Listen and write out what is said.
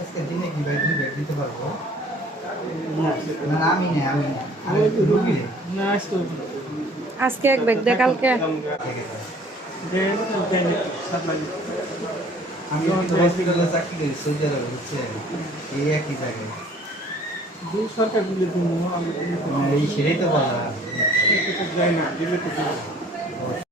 আজকে দিনে কি ভাই 2 ব্যাগ দিতে পারবো? না আমি না আমি রুগী না আজকে এক ব্যাগ দে, কালকে আমি তো হসপিটালে চাকরি করি সৌদি আরবে বুঝছেন এই একই জায়গায় দুই সরকার দিলে তুমি এই সেটাই তো বলা যায় না দিলে তো